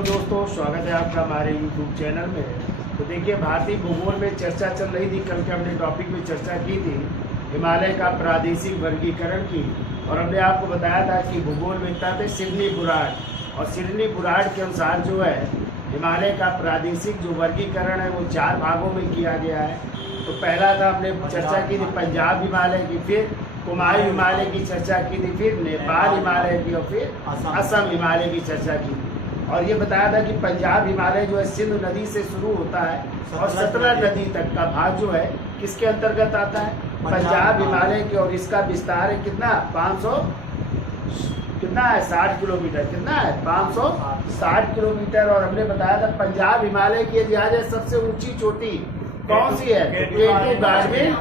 Hello दोस्तों, स्वागत है आपका हमारे यूट्यूब चैनल में। तो देखिए, भारतीय भूगोल में चर्चा चल रही थी। कल के हमने टॉपिक में चर्चा की थी हिमालय का प्रादेशिक वर्गीकरण की, और हमने आपको बताया था कि भूगोलवेत्ता थे सिडनी बुराड, और सिडनी बुराड के अनुसार जो है हिमालय का प्रादेशिक जो वर्गीकरण है वो 4 भागों में किया गया है। तो पहला था, हमने चर्चा की थी पंजाब हिमालय की, फिर कुमायूं हिमालय की चर्चा की थी, फिर नेपाल हिमालय की, और फिर असम हिमालय की चर्चा की थी। और ये बताया था कि पंजाब हिमालय जो है सिंधु नदी से शुरू होता है और सतलज नदी तक का भाग जो है किसके अंतर्गत आता है, पंजाब हिमालय के। और इसका विस्तार है कितना, 500 कितना है, 60 किलोमीटर, कितना है 560 किलोमीटर। और हमने बताया था पंजाब हिमालय की यदि आ जाए सबसे ऊंची चोटी कौन सी है, केटू गार्डविन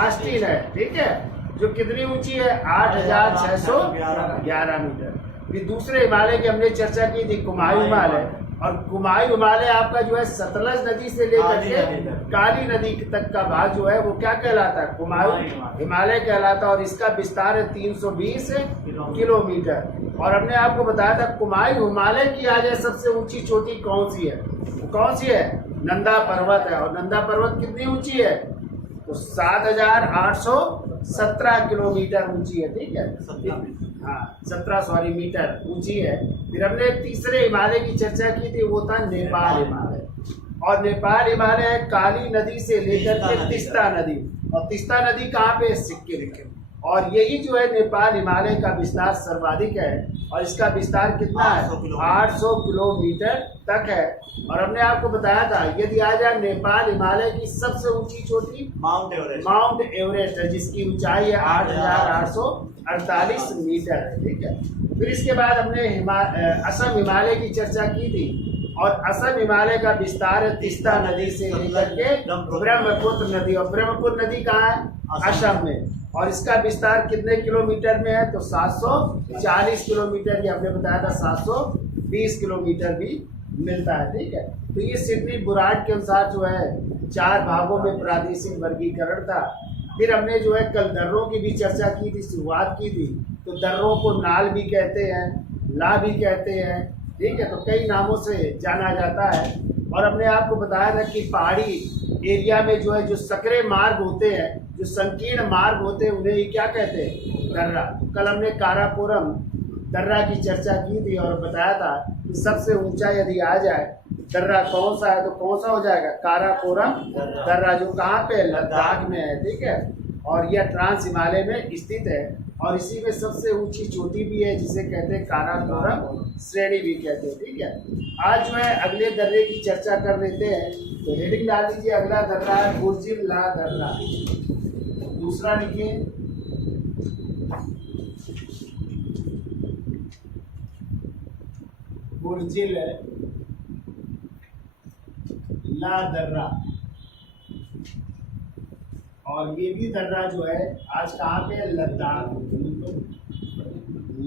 आस्टीन है, ठीक है, जो कितनी ऊंची है, 8611 मीटर। फिर दूसरे हिमालय की हमने चर्चा की थी कुमायूं हिमालय, और कुमायूं हिमालय आपका जो है सतलज नदी से लेकर के काली नदी तक का भाग जो है वो क्या कहलाता है, कुमायूं हिमालय कहलाता है। और इसका विस्तार है 320 किलोमीटर। और हमने आपको बताया था कुमायूं हिमालय की आ जाए सबसे ऊंची चोटी कौन सी है, कौन सी है, नंदा पर्वत है। और नंदा पर्वत कितनी ऊंची है, तो 7817 किलोमीटर ऊंची है, ठीक है, हाँ 17 मीटर ऊंची है। फिर हमने तीसरे हिमालय की चर्चा की थी, वो था नेपाल हिमालय। और नेपाल हिमालय है काली नदी से लेकर के तीस्ता नदी, और तीस्ता नदी कहाँ पे, सिक्किम। और यही जो है नेपाल हिमालय का विस्तार सर्वाधिक है, और इसका विस्तार कितना है, 800 किलोमीटर तक है। और हमने आपको बताया था यदि आ जाए नेपाल हिमालय की सबसे ऊंची चोटी माउंट एवरेस्ट है, जिसकी ऊंचाई है 8848 मीटर है, ठीक है। फिर इसके बाद हमने असम हिमालय की चर्चा की थी, और असम हिमालय का विस्तार है तीस्ता नदी से लेकर के ब्रह्मपुत्र नदी, और ब्रह्मपुत्र नदी कहाँ है, असम में। और इसका विस्तार कितने किलोमीटर में है, तो 740 किलोमीटर की, हमने बताया था 720 किलोमीटर भी मिलता है, ठीक है। तो ये सिडनी बुराड के अनुसार जो है 4 भागों में प्रादेशिक वर्गीकरण था। फिर हमने जो है कल दर्रों की भी चर्चा की थी, शुरुआत की थी। तो दर्रों को नाल भी कहते हैं, ला भी कहते हैं, ठीक है, तो कई नामों से जाना जाता है। और हमने आपको बताया था कि पहाड़ी एरिया में जो है जो सकरे मार्ग होते हैं, जो संकीर्ण मार्ग होते हैं, उन्हें ही क्या कहते हैं, दर्रा। कल हमने काराकोरम दर्रा की चर्चा की थी और बताया था कि सबसे ऊंचा यदि आ जाए दर्रा कौन सा है, तो कौन सा हो जाएगा, काराकोरम दर्रा, जो कहाँ पे, लद्दाख में है, ठीक है। और यह ट्रांस हिमालय में स्थित है, और इसी में सबसे ऊंची चोटी भी है, जिसे कहते हैं काराकोरम श्रेणी भी कहते हैं, ठीक है। आज जो है अगले दर्रे की चर्चा कर लेते हैं। तो हेडिंग डाल दीजिए, अगला दर्रा है बुर्जिल ला दर्रा। दूसरा लिखिए बुर्जिल ला दर्रा। और ये भी दर्रा जो है आज कहाँ पे है, लद्दाख में,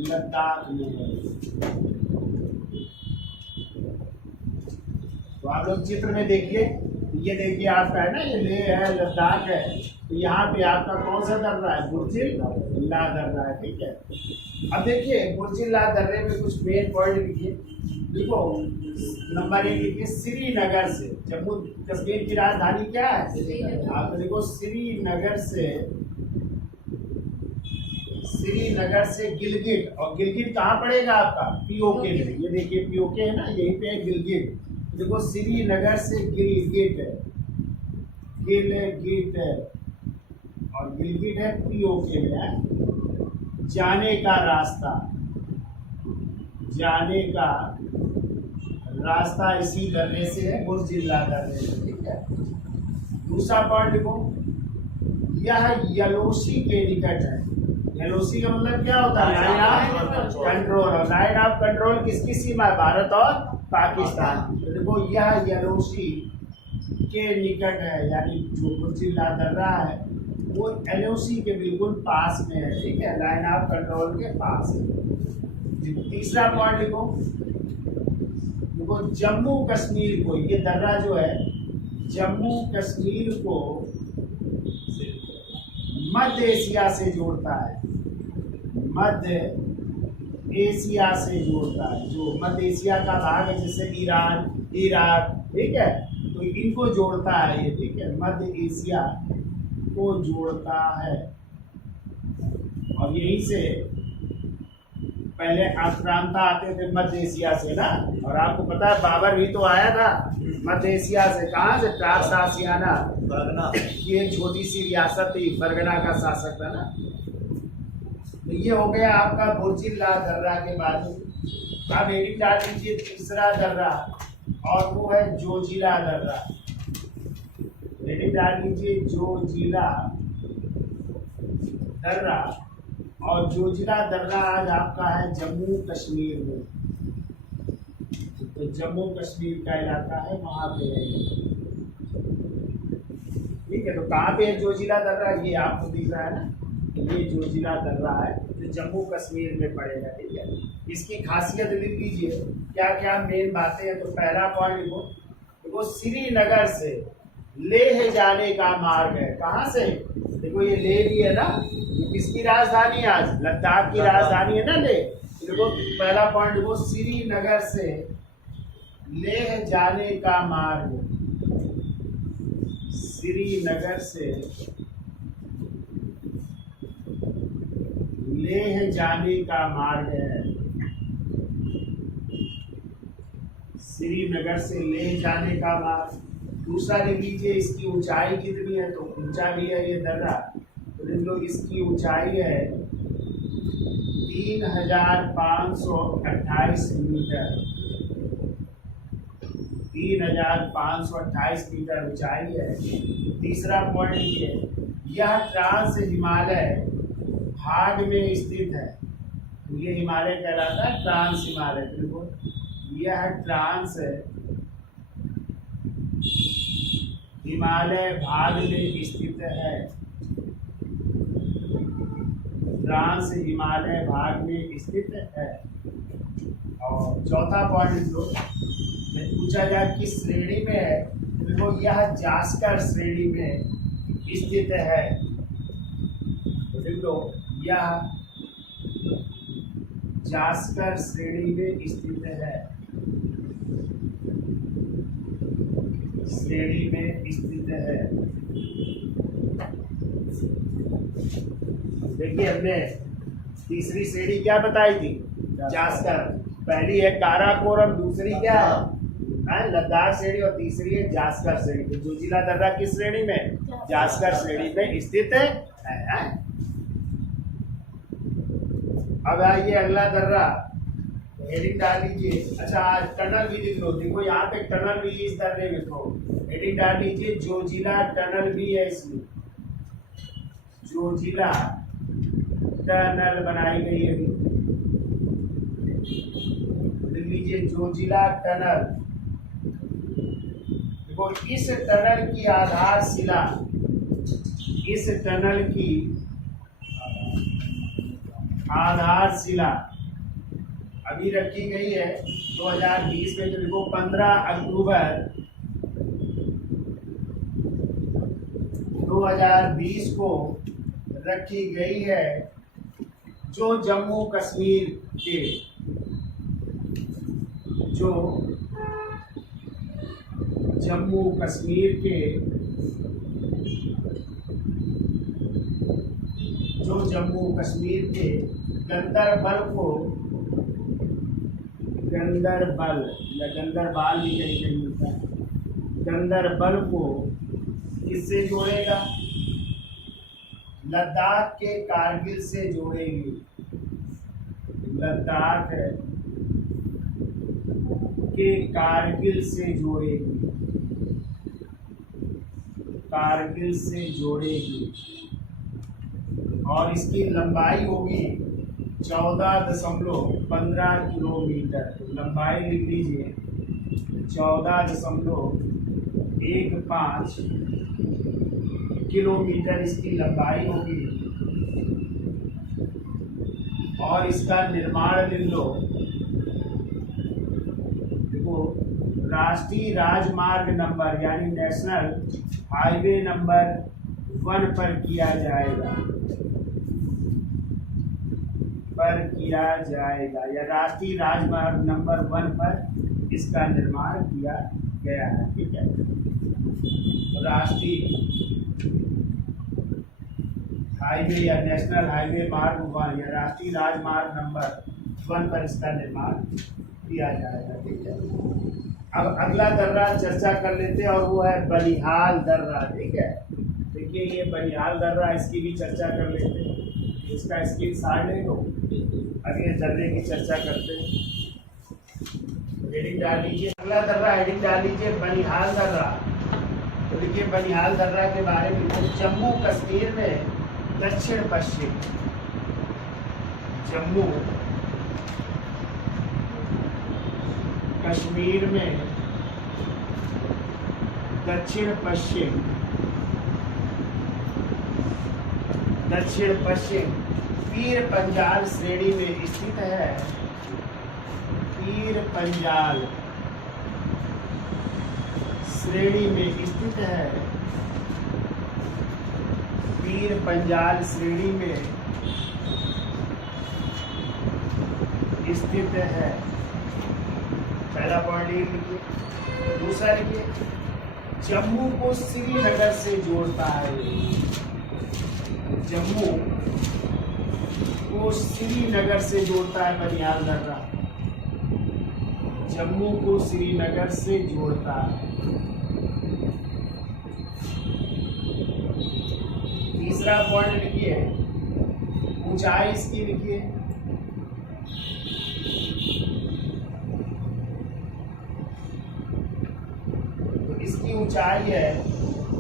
लद्दाख में है। तो आप लोग चित्र में देखिए, ये देखिए आपका है ना, ये लेह है, लद्दाख है। तो यहाँ पे आपका कौन सा दर्रा है, बुर्जिल ला दर्रा है, ठीक है। अब देखिए बुर्जिल ला दर्रे में कुछ मेन पॉइंट लिखिए। देखो नंबर 1 लिखिए, श्रीनगर से, जम्मू कश्मीर की राजधानी क्या है, आप देखो श्रीनगर से गिलगिट। और गिलगिट कहाँ पड़ेगा आपका, पीओके में। ये देखिए पीओके है ना, यहीं पे है गिलगिट। देखो श्रीनगर से गिलगिट है, गिलगिट है, और गिलगिट है पीओके में है। जाने का रास्ता इसी दर्रे से है, बुर्जिल ला दर्रे से, ठीक है। दूसरा पॉइंट देखो, यह यलोशी के निकट है। यलोशी का मतलब क्या होता है, लाइन ऑफ कंट्रोल। और लाइन ऑफ कंट्रोल किसकी सीमा है, भारत और पाकिस्तान। तो देखो यह यलोशी के निकट है, यानी जो बुर्जिल ला दर्रा है वो एलओसी के बिल्कुल पास में है, ठीक है, लाइन ऑफ कंट्रोल के पास है। तीसरा पॉइंट देखो, जम्मू कश्मीर को, ये दर्रा जो है जम्मू कश्मीर को मध्य एशिया से जोड़ता है, मध्य एशिया से जोड़ता है, जो मध्य एशिया का भाग है जैसे ईरान, इराक, ठीक है, तो इनको जोड़ता है ये, ठीक है, मध्य एशिया को जोड़ता है। और यहीं से पहले आक्रांता आते थे मध्य एशिया से ना, और आपको पता है बाबर भी तो आया था मध्य एशिया से। कहाँ से? ट्रांसासियाना, ये छोटी सी रियासत थी, फरगना का शासक था ना। तो ये हो गया आपका बुर्जिल्ला दर्रा के बाजू। अब हेडिंग डाल दीजिए तीसरा दर्रा, और वो है जोजिला दर्रा। हेडिंग डाल दीजिए जोजिला दर्रा, और जोजिला दर्रा आज आपका है जम्मू कश्मीर में। तो जम्मू कश्मीर का इलाका है, वहां पे है, ठीक है। तो कहाँ पे है जोजिला दर्रा? ये आपको दिख रहा है ना, ये जोजिला दर्रा है जो जम्मू कश्मीर में पड़ेगा, ठीक है। इसकी खासियत लिख लीजिए, क्या क्या मेन बातें हैं। तो पहला पॉइंट वो श्रीनगर से लेह जाने का मार्ग है। कहाँ से? देखो ये लेह भी है ना, ये किसकी राजधानी है आज? लद्दाख की राजधानी है ना लेह। देखो पहला पॉइंट वो श्रीनगर से लेह जाने का मार्ग, श्रीनगर से लेह जाने का मार्ग है। श्रीनगर से लेह जाने का मार्ग। दूसरा लिख लीजिए इसकी ऊंचाई कितनी है, तो ऊंचा भी है ये दर्रा। तो लिख लो इसकी ऊंचाई है 3528 मीटर। 3528 मीटर ऊंचाई है। तीसरा पॉइंट ये, यह ट्रांस हिमालय भाग में स्थित है। ये हिमालय कहलाता है ट्रांस हिमालय। देखो यह ट्रांस हिमालय भाग में स्थित है। ट्रांस हिमालय भाग में स्थित है। और चौथा पॉइंट जो पूछा जाए किस श्रेणी में है, देखो यह जास्कर श्रेणी में स्थित है। तो देख लो यह जास्कर श्रेणी में स्थित है, श्रेणी में स्थित है। देखिए हमने तीसरी श्रेणी क्या बताई थी? जास्कर। पहली है काराकोरम, दूसरी क्या है? लद्दाख श्रेणी, और तीसरी है जास्कर श्रेणी। तो जोजिला दर्रा किस श्रेणी में? जास्कर श्रेणी में स्थित है। अब आइए अगला दर्रा, हेडिंग डाल लीजिए। अच्छा आज टनल भी लिख लो। देखो यहाँ पे टनल भी इस दर्रे में, तो हेडिंग डाल लीजिए जोजिला टनल भी है इसमें। जोजिला टनल बनाई गई है, लिख लीजिए जोजिला टनल। देखो इस टनल की आधारशिला, इस टनल की आधारशिला अभी रखी गई है 2020 में। तो देखो 15 अक्टूबर 2020 को रखी गई है, जो जम्मू कश्मीर के, जो जम्मू कश्मीर के, जो जम्मू कश्मीर के गंदरबल को, गंदरबल या गंदरबाल भी कहीं कहीं मिलता है, गंदरबल को किससे जोड़ेगा? लद्दाख के कारगिल से जोड़ेगी। लद्दाख के कारगिल से जोड़ेगी, कारगिल से जोड़ेगी। और इसकी लंबाई होगी 14.15 किलोमीटर। तो लंबाई लिख लीजिए 14.15 किलोमीटर इसकी लंबाई होगी। और इसका निर्माण लिख लो। देखो राष्ट्रीय राजमार्ग नंबर यानी नेशनल हाईवे नंबर 1 पर किया जाएगा, पर पर किया जाएगा, या राष्ट्रीय राजमार्ग नंबर 1 पर इसका निर्माण किया गया है। ठीक है, राष्ट्रीय हाईवे या नेशनल हाईवे मार्ग 1 या राष्ट्रीय राजमार्ग नंबर 1 पर इसका निर्माण किया जाएगा। ठीक है, अब अगला दर्रा चर्चा कर लेते हैं और वो है बनिहाल दर्रा। ठीक है, देखिए ये बनिहाल दर्रा, इसकी भी चर्चा कर लेते हैं। इसका स्क्रीन शॉट ले लो, अगले दर्रे की चर्चा करते हैं। हेडिंग डाल लीजिए, अगला दर्रा हेडिंग डाल लीजिए बनिहाल दर्रा। तो देखिए बनिहाल दर्रा के बारे में, जम्मू कश्मीर में दक्षिण पश्चिम, जम्मू कश्मीर में दक्षिण पश्चिम पीर पंजाल श्रेणी में स्थित है। पीर पंजाल श्रेणी में स्थित है। पीर पंजाल श्रेणी में स्थित है। पहला पॉइंट ये लिखिए। दूसरा लिखिए, जम्मू को श्रीनगर से जोड़ता है। जम्मू को श्रीनगर से जोड़ता है बनिहाल दर्रा। जम्मू को श्रीनगर से जोड़ता है। तीसरा पॉइंट लिखिए, ऊंचाई इसकी लिखिए। तो इसकी ऊंचाई है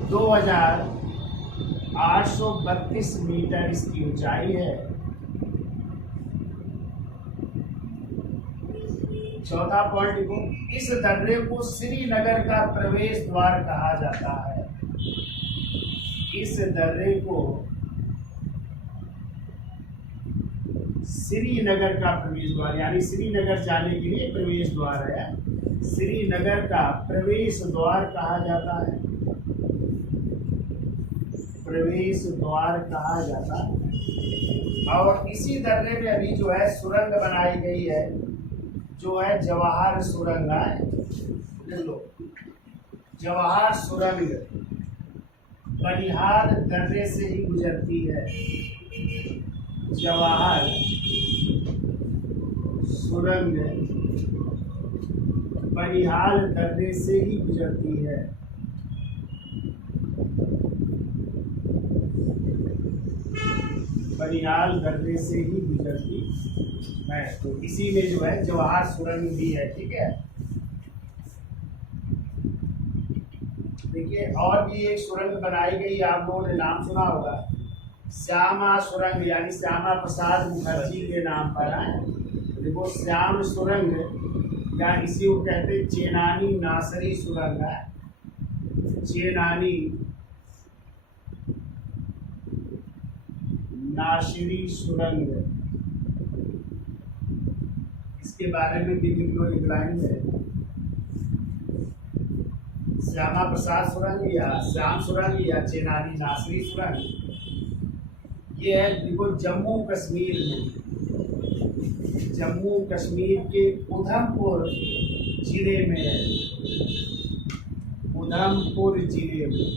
2832 मीटर इसकी ऊंचाई है। चौथा पॉइंट लिखो, इस दर्रे को श्रीनगर का प्रवेश द्वार कहा जाता है। इस दर्रे को श्रीनगर का प्रवेश द्वार, यानी श्रीनगर जाने के लिए प्रवेश द्वार है, श्रीनगर का प्रवेश द्वार कहा जाता है। प्रवेश द्वार कहा जाता है। और इसी दर्रे में अभी जो है सुरंग बनाई गई है, जो है जवाहर सुरंग है। लो, जवाहर सुरंग बनिहाल दर्रे से ही गुजरती है। जवाहर सुरंग बनिहाल दर्रे से ही गुजरती है। बनिहाल दर्रे से ही गुजरती है। तो इसी में जो है जवाहर सुरंग भी है। ठीक है, देखिए और भी एक सुरंग बनाई गई, आप लोगों ने नाम सुना होगा, श्यामा सुरंग, यानी श्यामा प्रसाद मुखर्जी के नाम पर है। देखो श्याम सुरंग, या इसी को कहते हैं चेनानी नासरी सुरंग है। चेनानी नासरी सुरंग, इसके बारे में भी लिख लाइन है। श्यामा प्रसाद सुरंग या श्याम सुरंग या चेनानी नासरी सुरंग, ये है देखो जम्मू कश्मीर में, जम्मू कश्मीर के उधमपुर जिले में है। उधमपुर जिले में,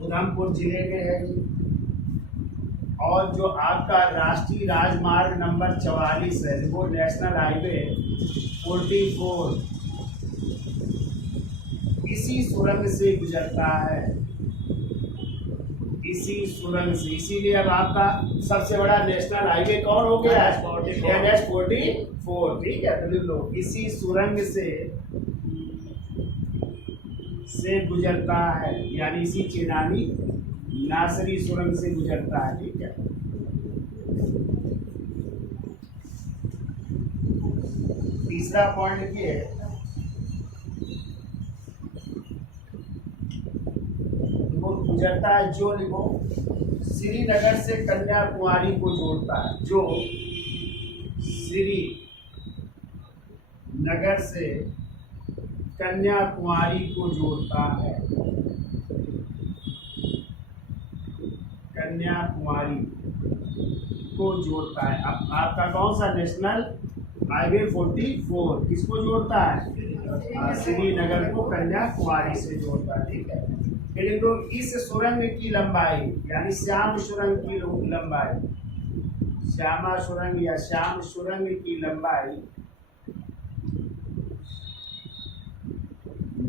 उधमपुर जिले में है। और जो आपका राष्ट्रीय राजमार्ग नंबर 44 है, वो नेशनल हाईवे 44, इसी सुरंग से गुजरता है। इसी सुरंग से, इसीलिए अब आपका सबसे बड़ा नेशनल हाईवे कौन हो गया है? NH 44। ठीक है, तो लिख लो, इसी सुरंग से गुजरता है, यानी इसी चेनानी नासरी सुरंग से गुजरता है। ठीक है, तीसरा पॉइंट लिखिए, वो गुजरता है जो, लिखो श्रीनगर से कन्याकुमारी को जोड़ता है। जो श्रीनगर से कन्याकुमारी को जोड़ता है। कन्याकुमारी को जोड़ता है। अब आपका कौन सा नेशनल हाईवे 44 किसको जोड़ता है? श्रीनगर को कन्याकुमारी से जोड़ता है। ठीक है, फिर तो इस सुरंग की लंबाई यानी श्याम सुरंग की लंबाई, श्यामा सुरंग या श्याम सुरंग की लंबाई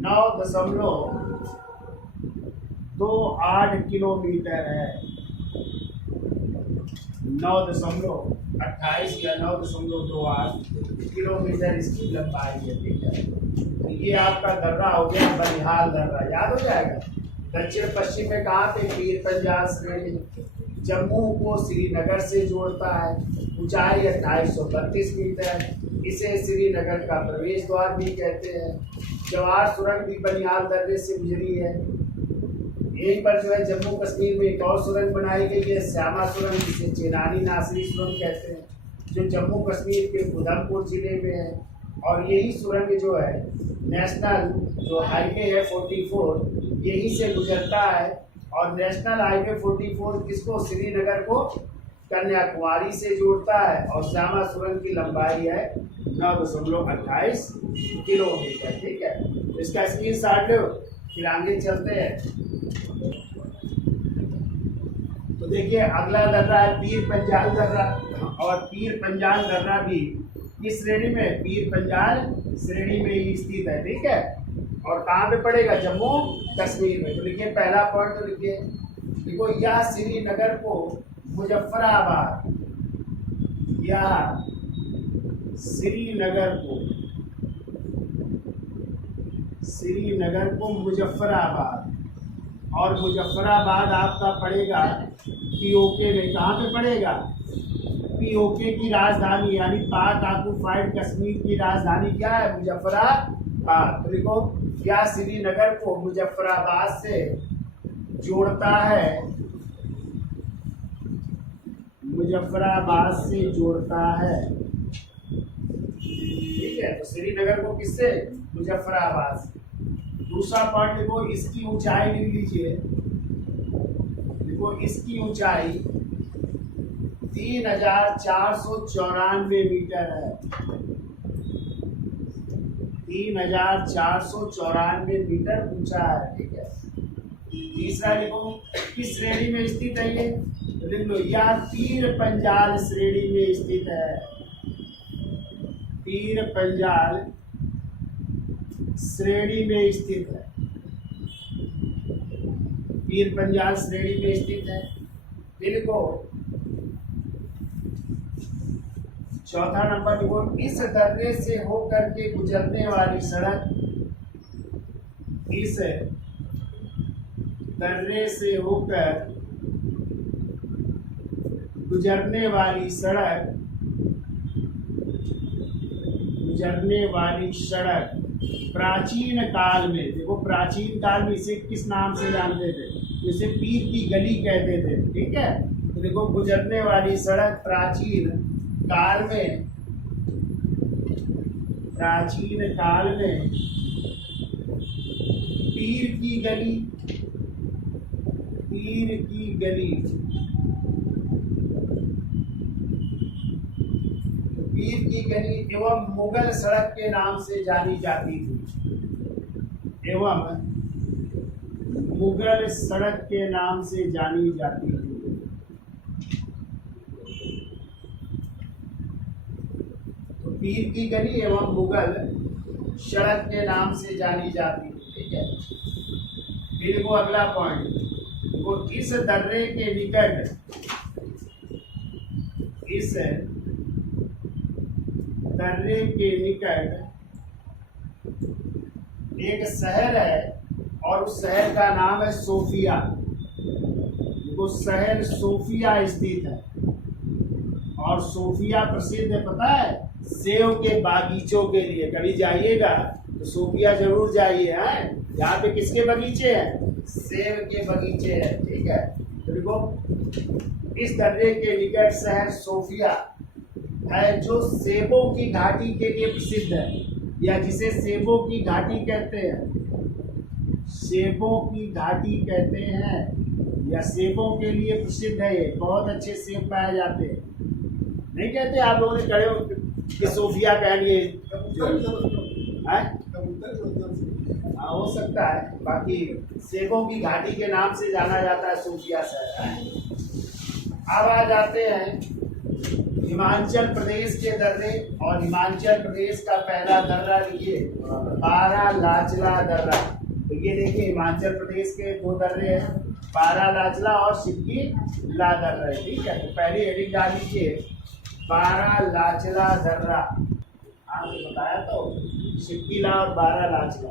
9.28 किलोमीटर है। 9.28 या 9.28 किलोमीटर इसकी लंबाई है। ठीक है, तो ये आपका दर्रा हो गया बनिहाल दर्रा, याद हो जाएगा। दक्षिण पश्चिम में कहाँ पे? पीर पंजाल श्रेणी। जम्मू को श्रीनगर से जोड़ता है, ऊंचाई 2832 मीटर। इसे श्रीनगर का प्रवेश द्वार भी कहते हैं। जवाहर सुरंग भी बनिहाल दर्रे से गुजरी है। यहीं पर जो है जम्मू कश्मीर में एक और सुरंग बनाई गई है, श्यामा सुरंग, जिसे चेनानी नासरी सुरंग कहते हैं, जो जम्मू कश्मीर के उधमपुर जिले में है। और यही सुरंग जो है नेशनल जो हाईवे है 44 यहीं से गुजरता है। और नेशनल हाईवे 44 किसको? श्रीनगर को कन्याकुमारी से जोड़ता है। और श्यामा सुरंग की लंबाई है 9.28 किलोमीटर। ठीक है, तो इसका स्क्रीनशॉट लो, फिर आगे चलते हैं। तो देखिए अगला दर्रा है पीर पंजाल दर्रा। और पीर पंजाल दर्रा भी किस श्रेणी में? पीर पंजाल श्रेणी में ही स्थित है। ठीक है, और कहाँ पे पड़ेगा? जम्मू कश्मीर में। तो लिखिए पहला पॉइंट, तो लिखिए देखो, यह श्रीनगर को मुजफ्फराबाद, यह श्रीनगर को मुजफ्फराबाद, और मुजफ्फराबाद आपका पड़ेगा पीओके में। कहाँ पे पड़ेगा? पीओके की राजधानी यानी पाक ऑक्युपाइड कश्मीर की राजधानी क्या है? मुजफ्फराबाद। तो देखो क्या श्रीनगर को मुजफ्फराबाद से जोड़ता है, मुजफ्फराबाद से जोड़ता है। ठीक है, तो श्रीनगर को किससे? मुजफ्फराबाद से। दूसरा पॉइंट देखो, इसकी ऊंचाई लिख लीजिए। देखो इसकी ऊंचाई 3494 मीटर है। 3494 मीटर ऊंचा है। ठीक है, तीसरा लिखो, किस श्रेणी में स्थित है ये? तो लिख लो, यह पीर पंजाल श्रेणी में स्थित है। पीर पंजाल श्रेणी में स्थित है। पीर पंजाल श्रेणी में स्थित है। लिखो चौथा नंबर लिखो, इस दर्रे से होकर के गुजरने वाली सड़क, इस दर्रे से होकर गुजरने वाली सड़क, प्राचीन काल में, देखो प्राचीन काल में इसे किस नाम से जानते थे? इसे पीर की गली कहते थे। ठीक है, तो देखो गुजरने वाली सड़क प्राचीन काल में पीर की गली एवं मुगल सड़क के नाम से जानी जाती थी। मुगल सड़क के नाम से जानी जाती थी। तो पीर की गली एवं मुगल सड़क के नाम से जानी जाती थी। ठीक है, फिर वो अगला पॉइंट, वो इस दर्रे के निकट, इस दर्रे के निकट एक शहर है और उस शहर का नाम है सोफिया। वो शहर सोफिया स्थित है और सोफिया प्रसिद्ध है, पता है, सेब के बागीचों के लिए। कभी जाइएगा तो सोफिया जरूर जाइए। हैं यहाँ पे किसके बगीचे हैं? सेब के बगीचे हैं। ठीक है, तो देखो इस दर्रे के निकट शहर सोफिया है जो सेबों की घाटी के लिए प्रसिद्ध है, या जिसे सेबों की घाटी कहते हैं। सेबों की घाटी कहते हैं या सेबों के लिए प्रसिद्ध है। ये बहुत अच्छे सेब पाए जाते हैं। नहीं कहते आप लोगों ने खड़े हो कि सोफिया कह लिए हाँ हो सकता है। बाकी सेबों की घाटी के नाम से जाना जाता है सोफिया शहर। अब आ जाते हैं हिमाचल प्रदेश के दर्रे। और हिमाचल प्रदेश का पहला दर्रा लिखिए बारालाचला दर्रा। तो ये देखिए हिमाचल प्रदेश के दो दर्रे हैं, बारालाचला और सिक्कीला दर्रा। ठीक है, तो पहली हेडिंग डाल लीजिए बारालाचला दर्रा। आपने बताया तो सिक्कीला और बारालाचला।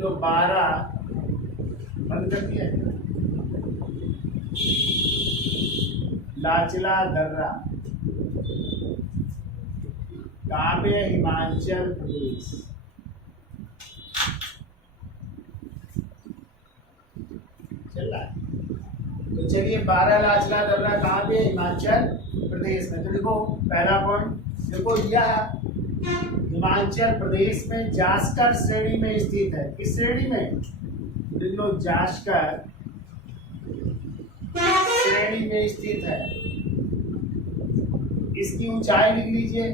तो 12 बंद कर दिया, लाचला दर्रा कहाँ पे है? हिमाचल प्रदेश। चल रहा है। तो चलिए बारालाचला दर्रा कहाँ पे? हिमाचल प्रदेश में। तो देखो पहला पॉइंट, देखो यह हिमाचल प्रदेश में जास्कर श्रेणी में स्थित है। किस श्रेणी में? देख लो जास्कर श्रेणी में स्थित है। इसकी ऊंचाई लिख लीजिए,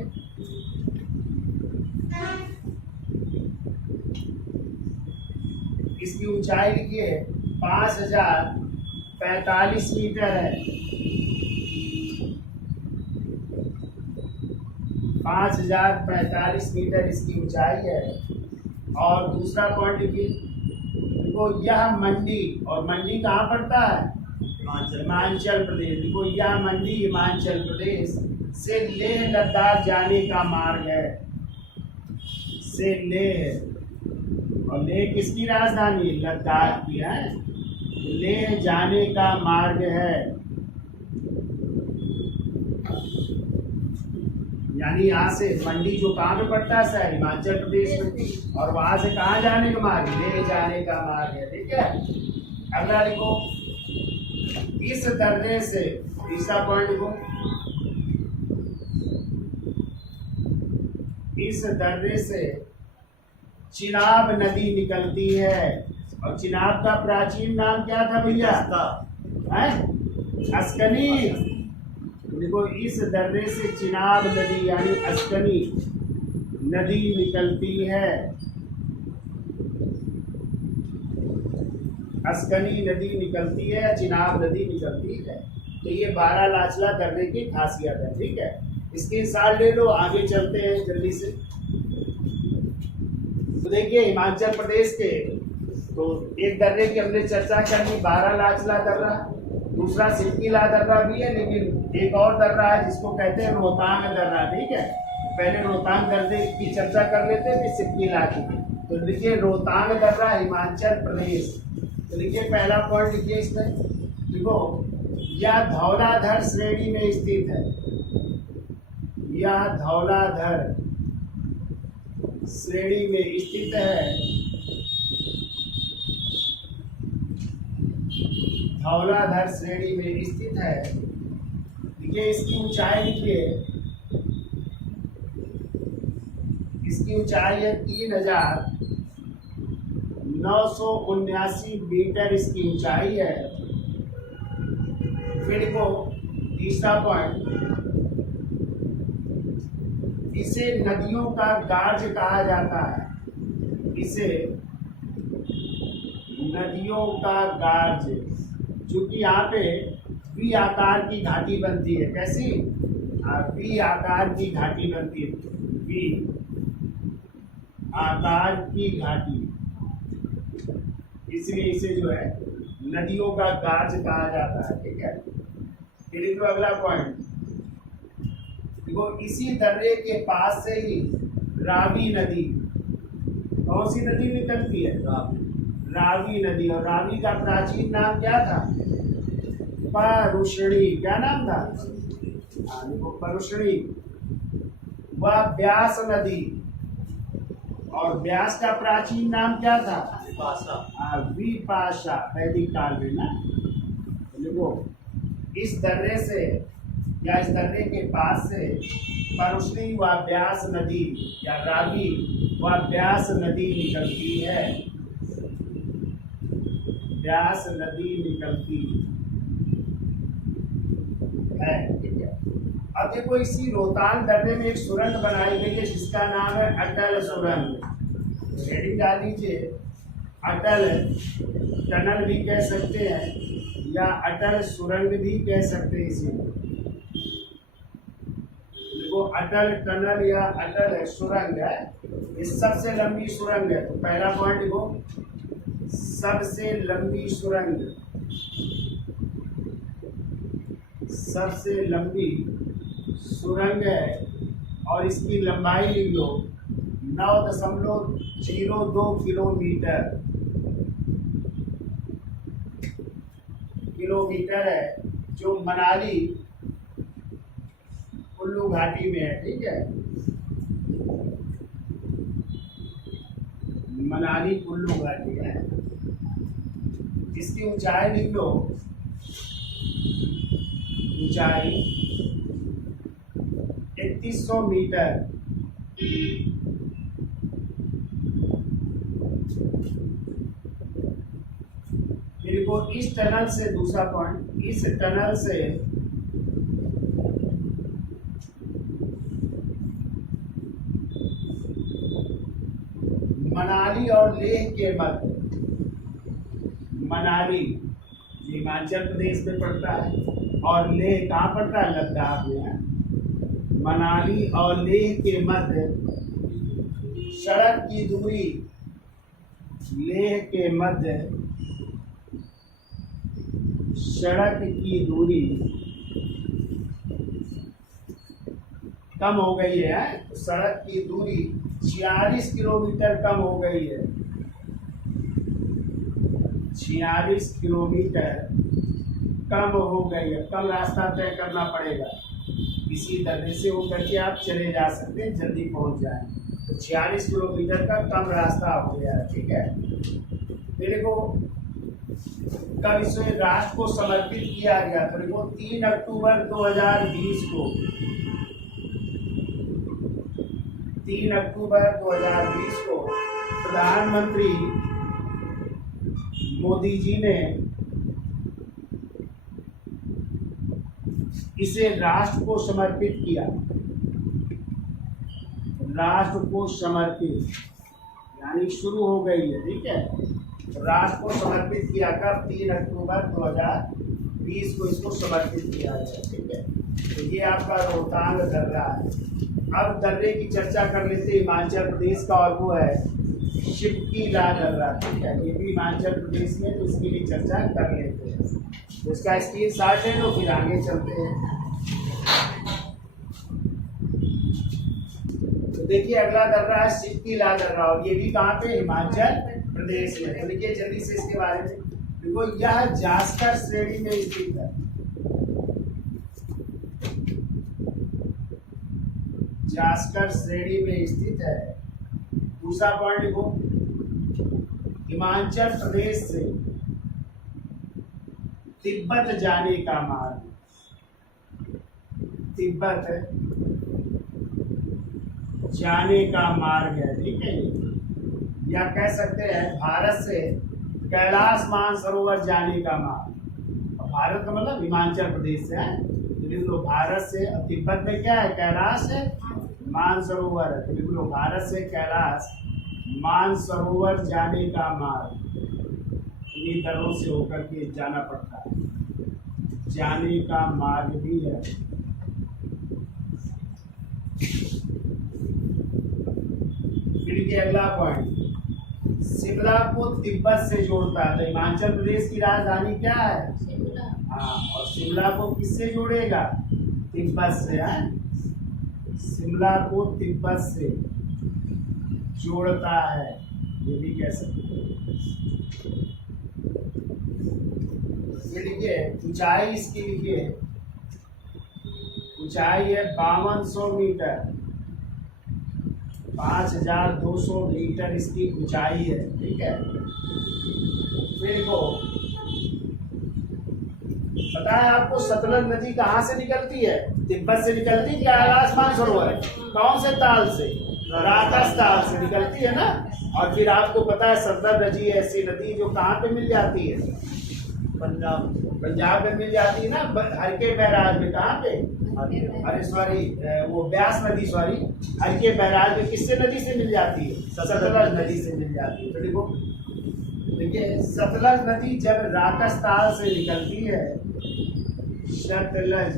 इसकी ऊंचाई लिखिए 5045 मीटर है। 5045 मीटर इसकी ऊंचाई है। और दूसरा पॉइंट लिखिए, देखो यह मंडी, और मंडी कहाँ पड़ता है? हिमाचल प्रदेश। देखो यह मंडी हिमाचल प्रदेश से लेह लद्दाख जाने का मार्ग है। से लेह, और लेह किसकी राजधानी? लद्दाख की है। लेह जाने का मार्ग है। यानी यहाँ से मंडी जो कहाँ पे पड़ता है शहर? हिमाचल प्रदेश में। और वहां से कहाँ जाने का मार्ग? लेह जाने का मार्ग है। ठीक है, अगला लिखो, इस दर्रे से, तीसरा पॉइंट लिखो, इस दर्रे से चिनाब नदी निकलती है। और चिनाब का प्राचीन नाम क्या था भैया? अस्कनी। देखो इस दर्रे से चिनाब नदी यानी अस्कनी नदी निकलती है। अस्कनी नदी निकलती है, चिनाब नदी निकलती है। तो ये बारालाचला दर्रे की खासियत है। ठीक है, इसके साल ले लो, आगे चलते हैं जल्दी से। तो देखिए हिमाचल प्रदेश के तो एक दर्रे की हमने चर्चा कर ली, बारालाचला दर्रा। दूसरा सिक्कीला दर्रा भी है, लेकिन एक और दर्रा है जिसको कहते हैं रोहतांग दर्रा। ठीक है, पहले रोहतांग दर्रे की चर्चा कर लेते हैं, फिर सिक्कीला की। तो देखिए रोहतांग दर्रा हिमाचल प्रदेश। तो देखिए पहला पॉइंट लिखिए इसमें, देखो यह धौलाधर श्रेणी में स्थित है। यह धौलाधर श्रेणी में स्थित है। धौलाधर श्रेणी में स्थित है। देखिए इसकी ऊंचाई लिखिए, इसकी ऊंचाई है 3979 मीटर इसकी ऊंचाई है। फिर देखो तीसरा पॉइंट, इसे नदियों का गार्ज कहा जाता है। इसे नदियों का गार्ज, क्योंकि यहाँ पे वी आकार की घाटी बनती है। कैसी? वी आकार की घाटी बनती है। वी आकार की घाटी, इसलिए इसे जो है नदियों का गार्ज कहा जाता है। ठीक है, फिर तो अगला पॉइंट देखो, इसी दर्रे के पास से ही रावी नदी, कौन सी नदी निकलती है? रावी नदी। और रावी का प्राचीन नाम क्या था? परुष्णी। क्या नाम था? देखो परुष्णी। वह ब्यास नदी, और ब्यास का प्राचीन नाम क्या था? विपाशा। वैदिक काल में ना। देखो इस दर्रे से या इस दर्रे के पास से परुष्णी व ब्यास नदी या रावी व ब्यास नदी निकलती है। व्यास नदी निकलती है। ठीक है, अब देखो इसी रोहतांग दर्रे में एक सुरंग बनाई गई है जिसका नाम है अटल सुरंग। हेडिंग डाल लीजिए, अटल टनल भी कह सकते हैं या अटल सुरंग भी कह सकते हैं इसी को। देखो अटल टनल या अटल सुरंग है, ये सबसे लंबी सुरंग है। तो पहला पॉइंट देखो, सबसे लंबी सुरंग, सबसे लंबी सुरंग है और इसकी लंबाई लिख लो 9.02 किलोमीटर है, जो मनाली कुल्लू घाटी में है। ठीक है, मनाली कुल्लू घाटी है। इसकी ऊंचाई लिख लो, ऊंचाई 3100 मीटर। फिर को इस टनल से, दूसरा पॉइंट, इस टनल से मनाली और लेह के मध्य, मनाली हिमाचल प्रदेश में पड़ता है और लेह कहाँ पड़ता है, लद्दाख में है। मनाली और लेह के मध्य सड़क की दूरी, लेह के मध्य सड़क की दूरी कम हो गई है। तो सड़क की दूरी 46 किलोमीटर कम हो गई है, 46 किलोमीटर कम हो गई है। कम रास्ता तय करना पड़ेगा, इसी दर्रे से होकर के आप चले जा सकते हैं, जल्दी पहुंच जाए। तो 46 किलोमीटर का कम रास्ता हो गया है। ठीक है, मेरे को कब इसे राष्ट्र को समर्पित किया गया, तो देखो 3 अक्टूबर 2020 को, 3 अक्टूबर 2020 को प्रधानमंत्री मोदी जी ने इसे राष्ट्र को समर्पित किया। राष्ट्र को समर्पित यानी शुरू हो गई है। ठीक है, राष्ट्र को समर्पित किया कब, 3 अक्टूबर 2020 को इसको समर्पित किया गया। ठीक है, तो ये आपका रोहतांग दर्रा है। अब दर्रे की चर्चा कर लेते हैं हिमाचल प्रदेश का, और वो है शिपकीला दर्रा। ठीक है, ये भी हिमाचल प्रदेश में, तो इसकी भी चर्चा कर लेते हैं। तो इसका स्क्रीनशॉट है, तो फिर आगे चलते हैं। तो देखिए अगला दर्रा है शिपकीला दर्रा, और ये भी कहाँ पे, हिमाचल प्रदेश में। तो देखिए जल्दी से इसके बारे में देखो, यह जास्कर श्रेणी में स्थित है। जास्कर श्रेणी में स्थित है। दूसरा पॉइंट देखो, हिमाचल प्रदेश से तिब्बत जाने का मार्ग, तिब्बत जाने का मार्ग है। ठीक है, या कह सकते हैं भारत से कैलाश मानसरोवर जाने का मार्ग। भारत का मतलब हिमाचल प्रदेश से है, तो भारत से, तिब्बत में क्या है, कैलाश है, मानसरोवर है। तो लिख लो भारत से कैलाश मानसरोवर जाने का मार्ग, इन्हीं दरों से होकर के जाना पड़ता है, जाने का मार्ग भी है। फिर के अगला पॉइंट, शिमला को तिब्बत से जोड़ता है। तो हिमाचल प्रदेश की राजधानी क्या है, शिमला। हाँ, और शिमला को किससे जोड़ेगा, तिब्बत से है। शिमला को तिब्बत से जोड़ता है, ये भी कह सकते हैं। ये लिखिए ऊंचाई, इसकी लिखिए ऊंचाई है 5200 मीटर, 5200 मीटर इसकी ऊंचाई है। ठीक है, फिर को पता है आपको सतलज नदी कहाँ से निकलती है, तिब्बत से निकलती है। कैलाश मानसरोवर कौन से ताल से, राजस्थान से निकलती है ना। और फिर आपको पता है सतलज नदी ऐसी नदी जो कहाँ पे मिल जाती है? पंजाब में मिल जाती है ना, हरके बैराज में। कहाँ पे? अरे सॉरी, वो ब्यास नदी, सॉरी, हरके बैराज में किससे नदी से मिल जाती है? सतलज नदी से मिल जाती है। तो देखो, देखिए सतलज नदी जब राजस्थान से निकलती है, सतलज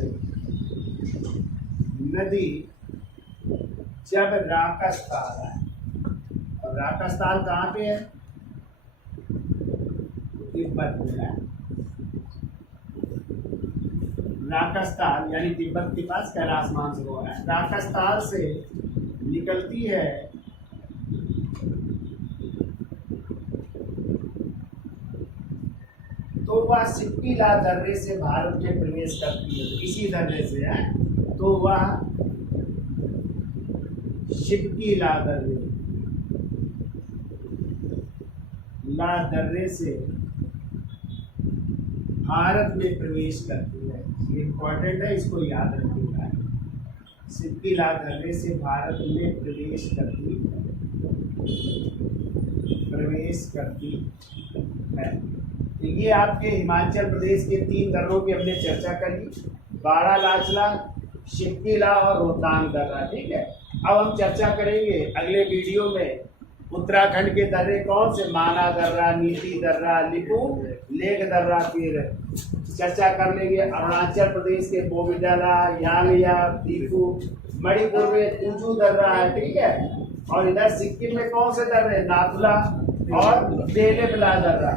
नदी जब राजस्थान है, और राजस्थान कहाँ पे है? तिब्बत में है। राजस्थान यानी तिब्बत के पास कैलाश मानसरोवर है। राजस्थान से निकलती है तो वह सिप्पीला दर्रे से भारत में प्रवेश करती है। इसी दर्रे से है, तो वह शिप्पीला दर्रे से भारत में प्रवेश करती है। ये इम्पोर्टेंट है, इसको याद रखिएगा। सिप्पीला दर्रे से भारत में प्रवेश करती है। तो ये आपके हिमाचल प्रदेश के 3 दर्रों की हमने चर्चा करी, बारालाचला, शिप्पीला और रोहतांग दर्रा। ठीक है, अब हम चर्चा करेंगे अगले वीडियो में उत्तराखंड के दर्रे कौन से? माना दर्रा, नीति दर्रा, लिपू लेक दर्रा। फिर चर्चा कर लेंगे अरुणाचल प्रदेश के बोविडाला, यालिया, दीपू, मणिपुर में तुंजू दर्रा है। ठीक है, और इधर सिक्किम में कौन से दर्रे? नाथुला और बेलेबला दर्रा।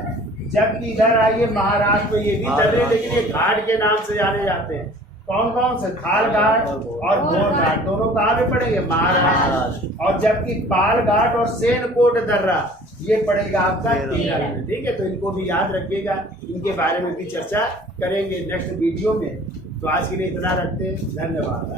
जबकि इधर आइए महाराष्ट्र में, ये भी दर्रे लेकिन ये घाट के नाम से जाने जाते हैं। कौन कौन से? खाल घाट और घोर घाट, दोनों कहाँ पे पड़ेंगे? महाराष्ट्र। और जबकि पाल घाट और सेनकोट दर्रा ये पड़ेगा आपका केरल में। ठीक है, तो इनको भी याद रखिएगा, इनके बारे में भी चर्चा करेंगे नेक्स्ट वीडियो में। तो आज के लिए इतना रखते हैं, धन्यवाद।